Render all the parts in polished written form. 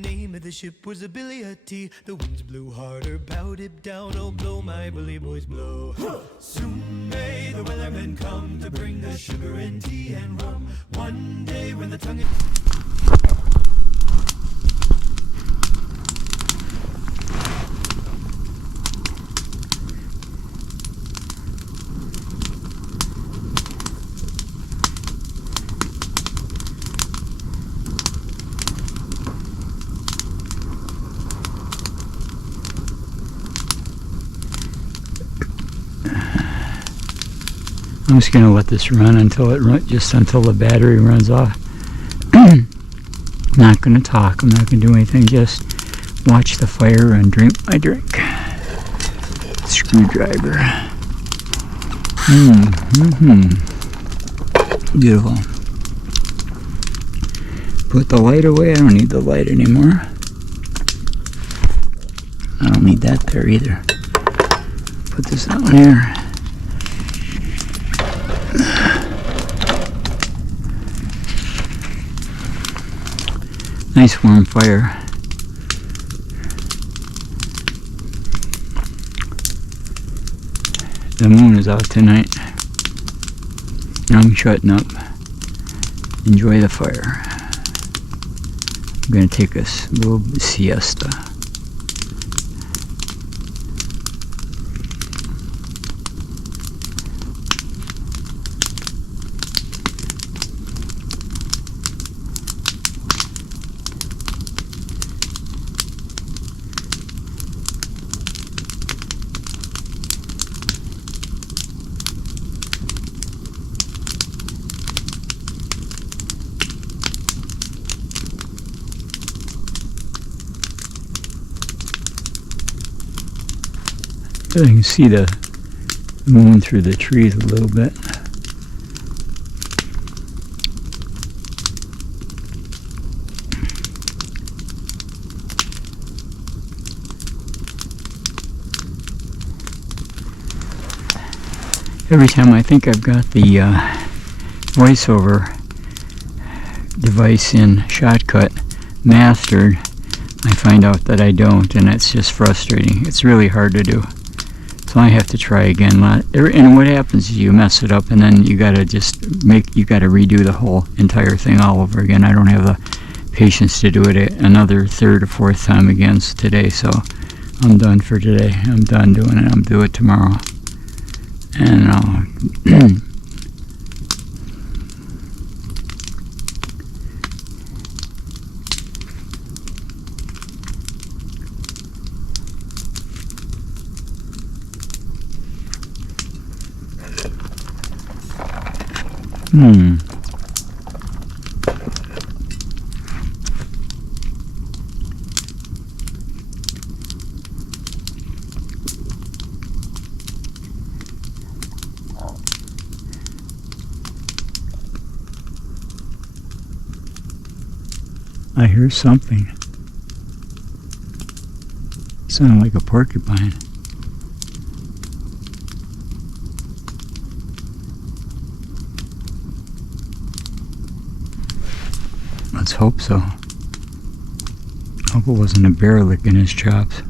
Name of the ship was ability. The winds blew harder, bowed it down. Oh, blow, my bully boys, blow. Soon may the weathermen come to bring us sugar and tea and rum. One day when the tongue is... I'm just going to let this run until until the battery runs off. Not going to talk. I'm not going to do anything. Just watch the fire and drink my drink. Screwdriver. Beautiful. Put the light away. I don't need the light anymore. I don't need that there either. Put this down here. Nice warm fire. The moon is out tonight. I'm shutting up. Enjoy the fire. I'm going to take a little siesta. I can see the moon through the trees a little bit. Every time I think I've got the voiceover device in Shotcut mastered, I find out that I don't, and it's just frustrating. It's really hard to do. So I have to try again. And what happens is you mess it up, and then you gotta redo the whole entire thing all over again. I don't have the patience to do it another third or fourth time again today, so I'm done for today. I'm done doing it. I'll do it tomorrow. And I'll I hear something. Sounded like a porcupine. Let's hope so. Hope it wasn't a bear licking his chops.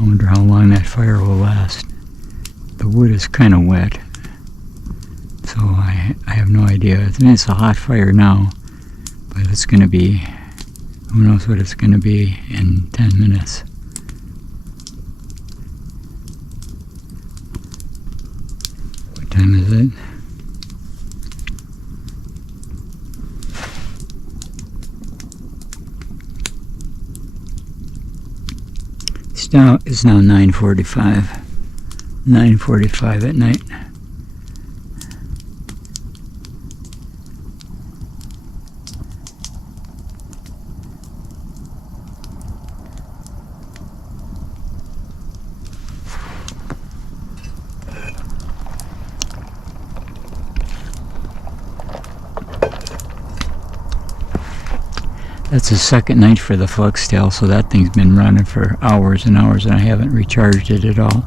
I wonder how long that fire will last. The wood is kind of wet, so I have no idea. I mean, it's a hot fire now, but it's going to be, who knows what it's going to be in 10 minutes. time is it? It's now 9:45. 9:45 at night. That's the second night for the flux tail, so that thing's been running for hours and hours, and I haven't recharged it at all.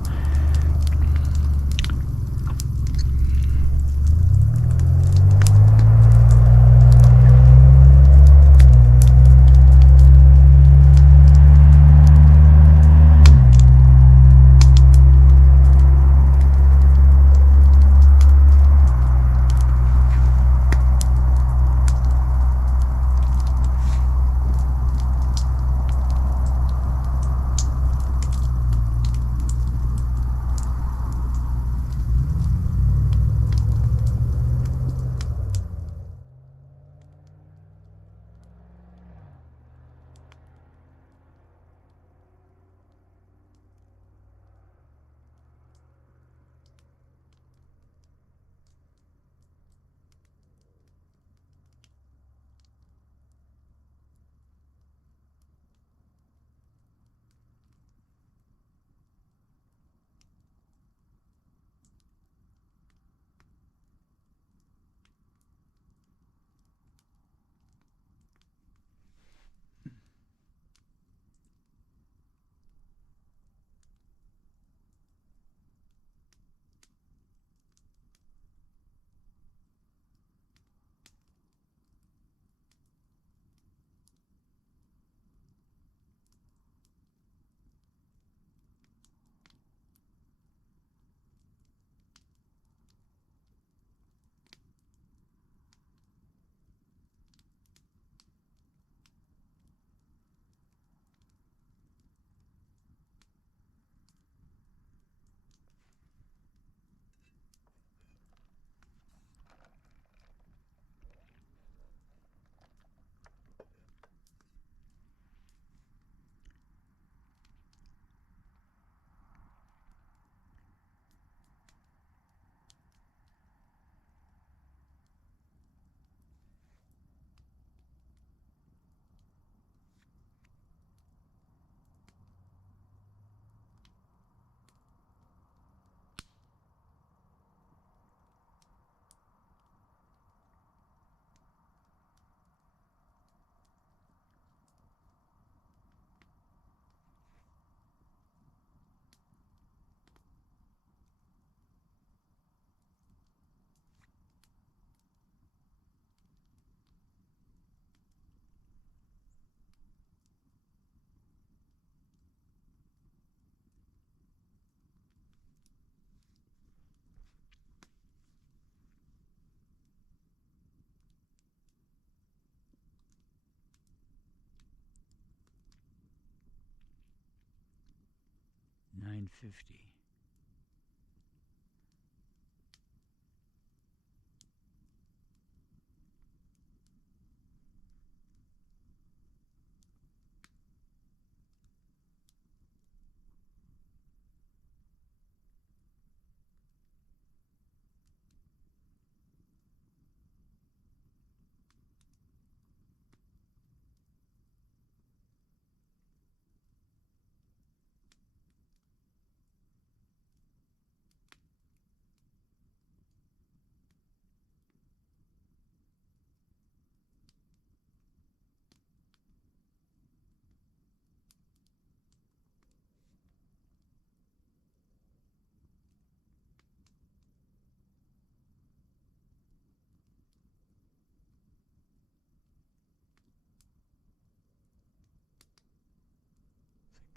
$9.50.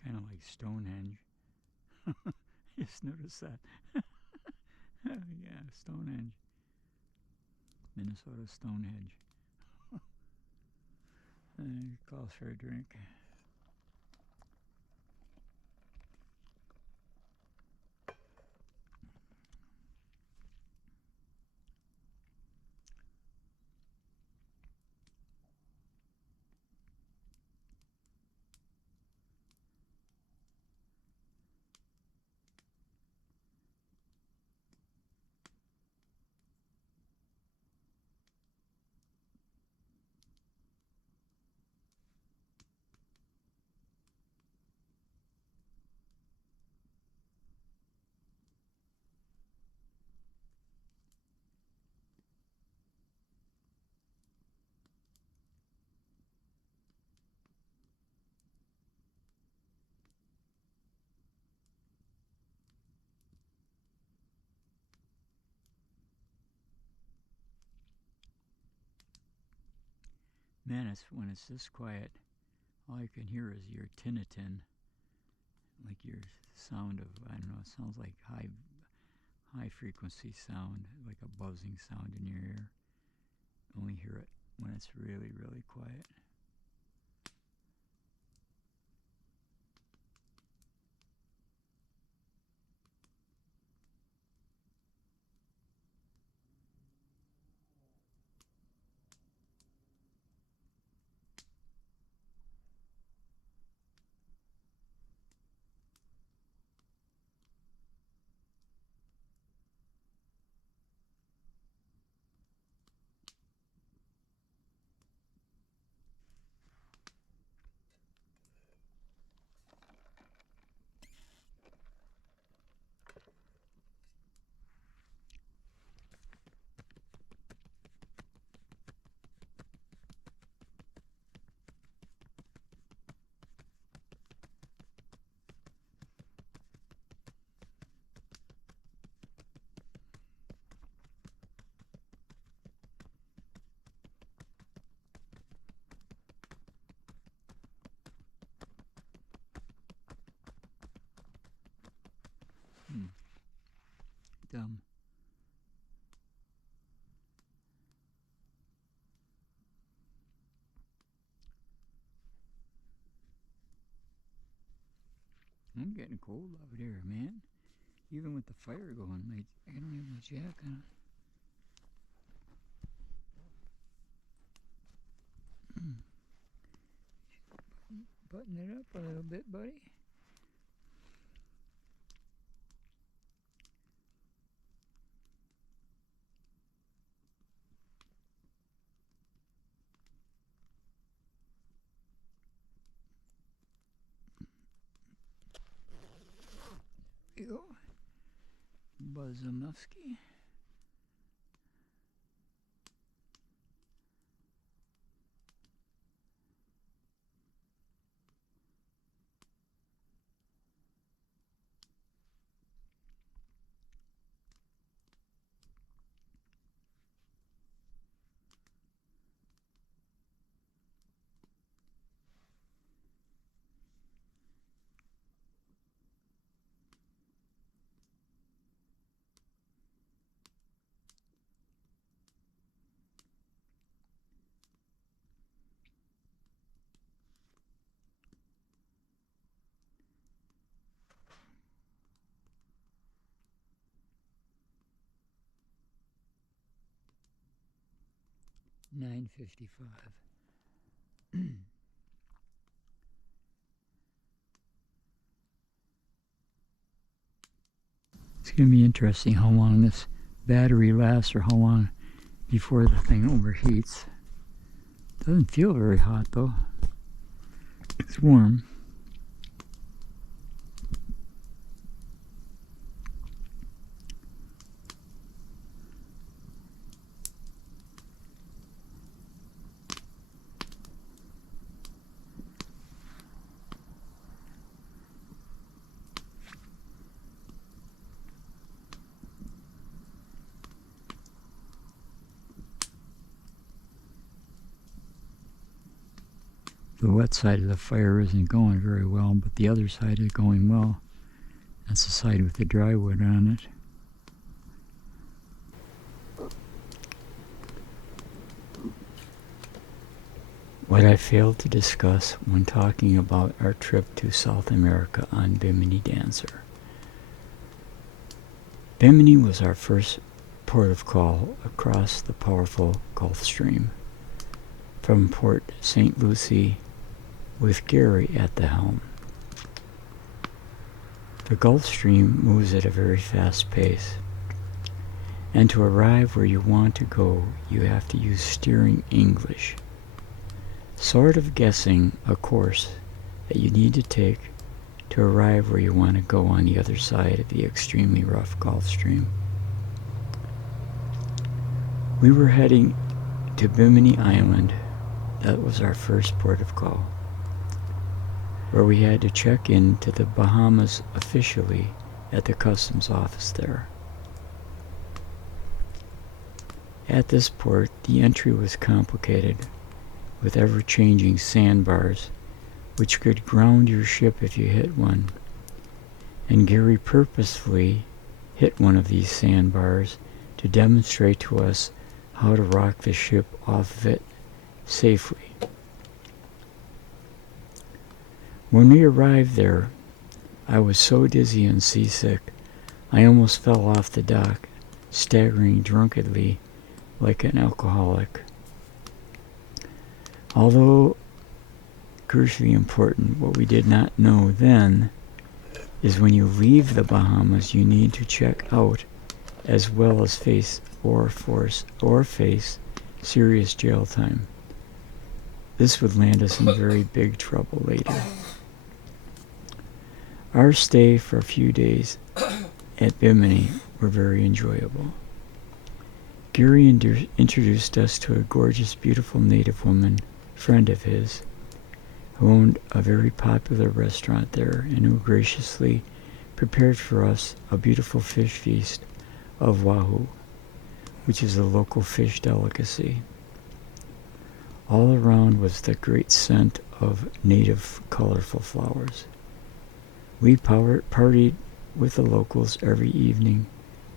Kind of like Stonehenge. Just noticed that. Yeah, Stonehenge. Minnesota Stonehenge. Calls for a drink. Man, when it's this quiet, all you can hear is your tinnitin, like your sound of, I don't know, it sounds like high frequency sound, like a buzzing sound in your ear. Only hear it when it's really, really quiet. Dumb. I'm getting cold out here, man. Even with the fire going, I don't have my jacket on. Button it up a little bit, buddy. There you go. Buzamovsky. $9.55. It's going to be interesting how long this battery lasts or how long before the thing overheats. Doesn't feel very hot though. It's warm. The wet side of the fire isn't going very well, but the other side is going well. That's the side with the dry wood on it. What I failed to discuss when talking about our trip to South America on Bimini Dancer. Bimini was our first port of call across the powerful Gulf Stream from Port St. Lucie, with Gary at the helm. The Gulf Stream moves at a very fast pace, and to arrive where you want to go, you have to use steering English, sort of guessing a course that you need to take to arrive where you want to go on the other side of the extremely rough Gulf Stream. We were heading to Bimini Island. That was our first port of call, where we had to check in to the Bahamas officially at the customs office there. At this port, the entry was complicated, with ever-changing sandbars, which could ground your ship if you hit one. And Gary purposefully hit one of these sandbars to demonstrate to us how to rock the ship off of it safely. When we arrived there, I was so dizzy and seasick, I almost fell off the dock, staggering drunkenly like an alcoholic. Although crucially important, what we did not know then is when you leave the Bahamas, you need to check out as well as face serious jail time. This would land us in very big trouble later. Our stay for a few days at Bimini were very enjoyable. Gary introduced us to a gorgeous, beautiful native woman, friend of his, who owned a very popular restaurant there and who graciously prepared for us a beautiful fish feast of wahoo, which is a local fish delicacy. All around was the great scent of native colorful flowers. We partied with the locals every evening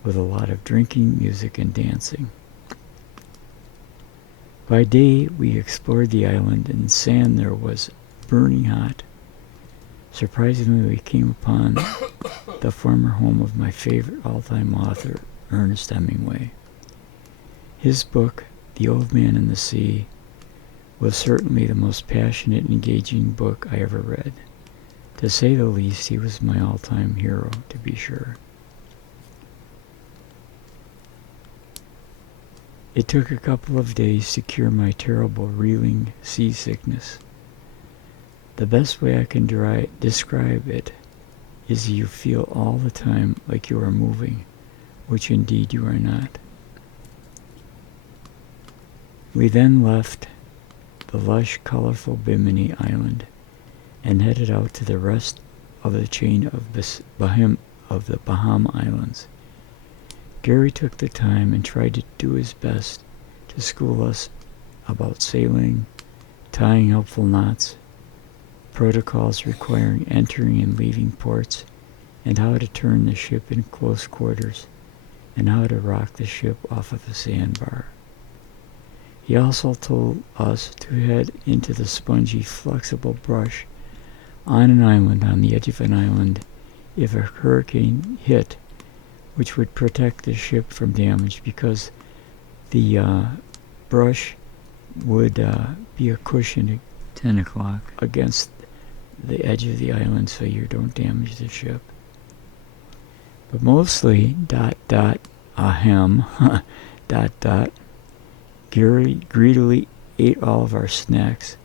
with a lot of drinking, music, and dancing. By day, we explored the island, and the sand there was burning hot. Surprisingly, we came upon the former home of my favorite all-time author, Ernest Hemingway. His book, The Old Man and the Sea, was certainly the most passionate and engaging book I ever read. To say the least, he was my all-time hero, to be sure. It took a couple of days to cure my terrible reeling seasickness. The best way I can describe it is you feel all the time like you are moving, which indeed you are not. We then left the lush, colorful Bimini Island and headed out to the rest of the chain of the Bahama Islands. Gary took the time and tried to do his best to school us about sailing, tying helpful knots, protocols requiring entering and leaving ports, and how to turn the ship in close quarters, and how to rock the ship off of a sandbar. He also told us to head into the spongy, flexible brush on an island, on the edge of an island, if a hurricane hit, which would protect the ship from damage because the brush would be a cushion at 10 o'clock against the edge of the island so you don't damage the ship. But mostly, ahem, Gary greedily ate all of our snacks,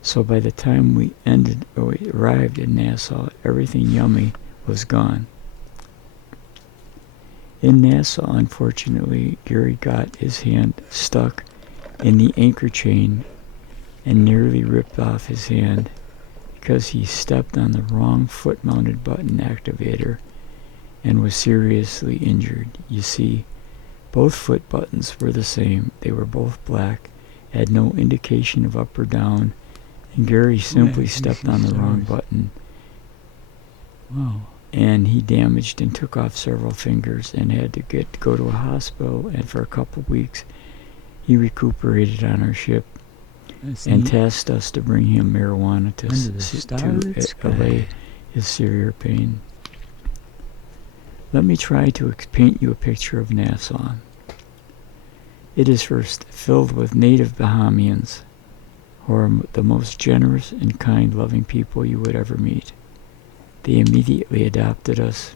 so by the time we arrived in Nassau, everything yummy was gone. In Nassau, unfortunately, Gary got his hand stuck in the anchor chain and nearly ripped off his hand because he stepped on the wrong foot-mounted button activator and was seriously injured. You see, both foot buttons were the same. They were both black, had no indication of up or down, and Gary simply stepped on the wrong button. Wow. And he damaged and took off several fingers and had to go to a hospital, and for a couple of weeks he recuperated on our ship and tasked us to bring him marijuana to allay his severe pain. Let me try to paint you a picture of Nassau. It is first filled with native Bahamians, who are the most generous and kind, loving people you would ever meet. They immediately adopted us,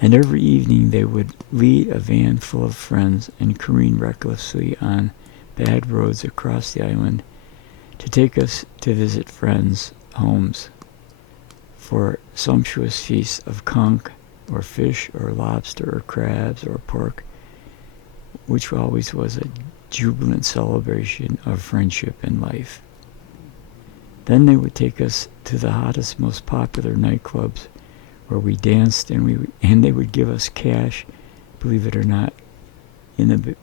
and every evening they would lead a van full of friends and careen recklessly on bad roads across the island to take us to visit friends' homes for sumptuous feasts of conch, or fish, or lobster, or crabs, or pork, which always was a jubilant celebration of friendship and life. Then they would take us to the hottest, most popular nightclubs where we danced, and they would give us cash, believe it or not, in the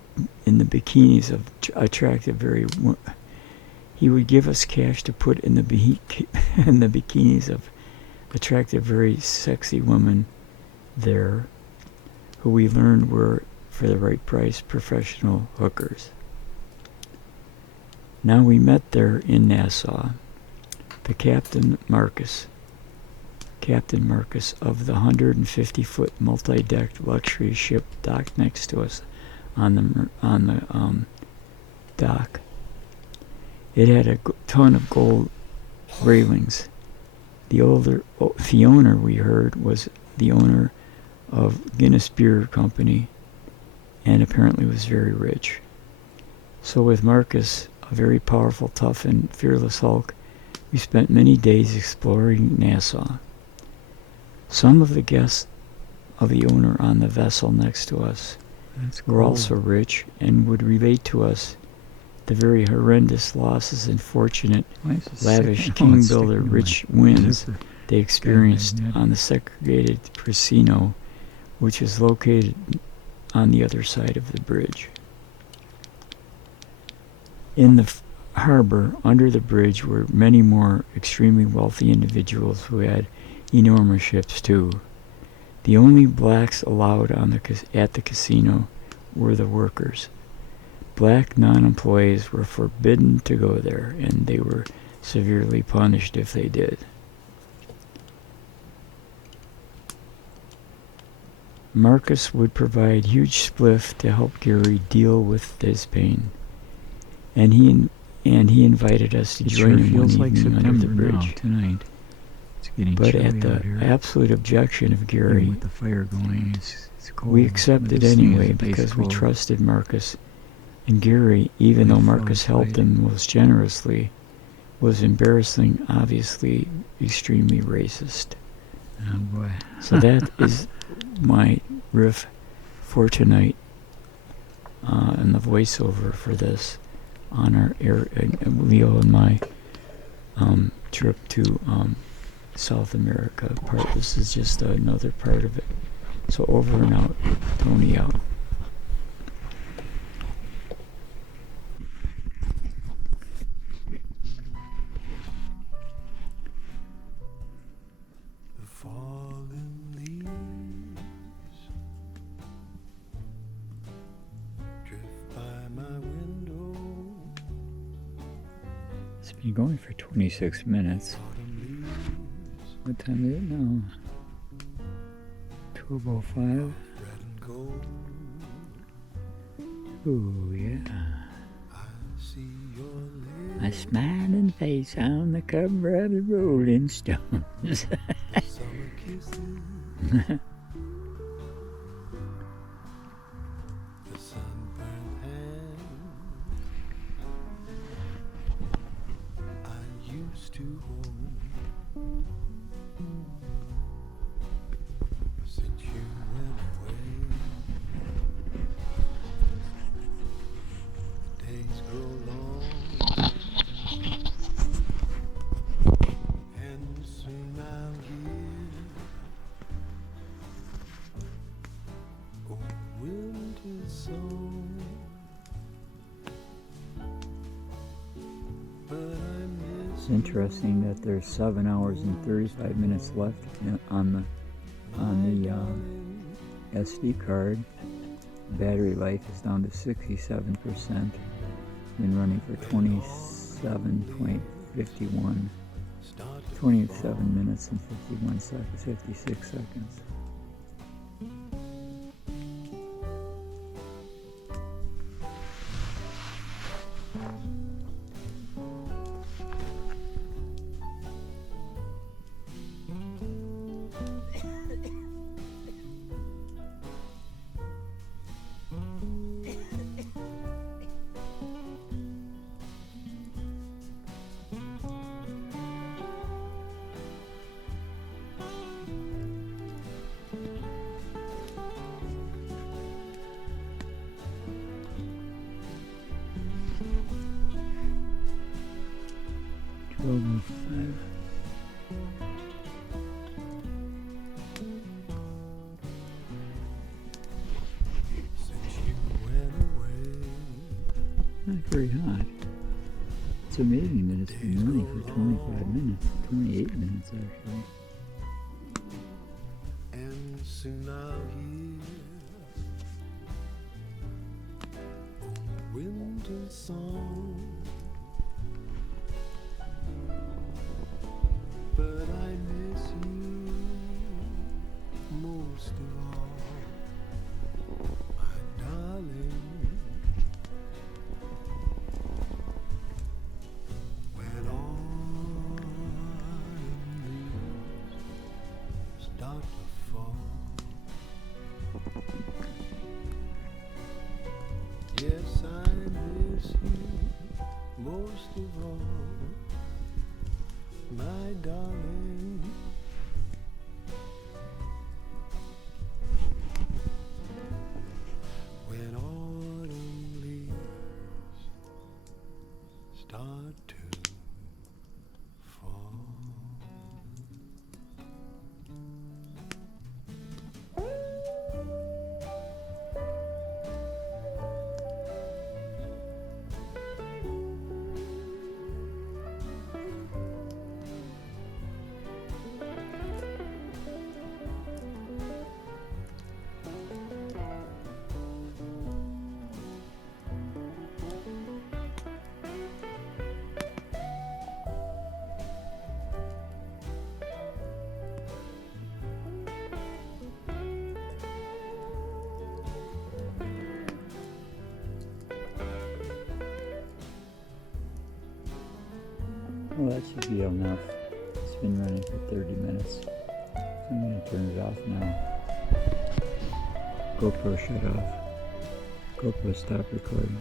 bikinis of attractive he would give us cash to put in the bikinis of attractive, very sexy women there, who we learned were, for the right price, professional hookers. Now we met there in Nassau the Captain Marcus of the 150-foot multi-decked luxury ship docked next to us on the dock. It had a ton of gold railings. The owner, we heard, was the owner of Guinness Beer Company, and apparently was very rich. So with Marcus, a very powerful, tough, and fearless Hulk, we spent many days exploring Nassau. Some of the guests of the owner on the vessel next to us were also rich and would relate to us the very horrendous losses and fortunate, lavish king builder rich wins they experienced on the segregated casino, which is located on the other side of the bridge. In the harbor under the bridge were many more extremely wealthy individuals who had enormous ships too. The only blacks allowed at the casino were the workers. Black non-employees were forbidden to go there, and they were severely punished if they did. Marcus would provide huge spliff to help Gary deal with his pain, and he invited us to join him one evening under the bridge. Tonight. It's getting but chilly at the out here. absolute objection of Gary, With the fire going, it's cold. we accepted This thing anyway is ice because we cold. trusted Marcus. And Gary, even though Marcus helped him most generously, was embarrassing, obviously extremely racist. Oh boy. So that is my riff for tonight, and the voiceover for this on our Leo and my trip to South America part. This is just another part of it. So over and out. Tony out. The fallen leaves drift by my window. It's been going for 26 minutes. Autumn leaves What time is it now? 12:05. red and gold. Ooh, yeah. I see your A lips, smiling face on the cover of the Rolling Stones. summer kisses, the sunburned hand I used to hold. Since you went away, the days grow long, and soon I'll hear a winter song. But I miss It's interesting that there's 7 hours and 35 minutes left on the SD card. Battery life is down to 67%. Been running for 27.51, 27 minutes and 51 seconds, 56 seconds. not very hot. It's amazing that it's been running for 25 minutes, 28 minutes actually. And soon I'll hear a winter song, but I miss you most of all, my darling. When autumn leaves start to fall, yes, I miss you most of all, my darling. When autumn leaves start to fall. Well, that should be enough. It's been running for 30 minutes. So I'm going to turn it off now. GoPro shut off. GoPro stop recording.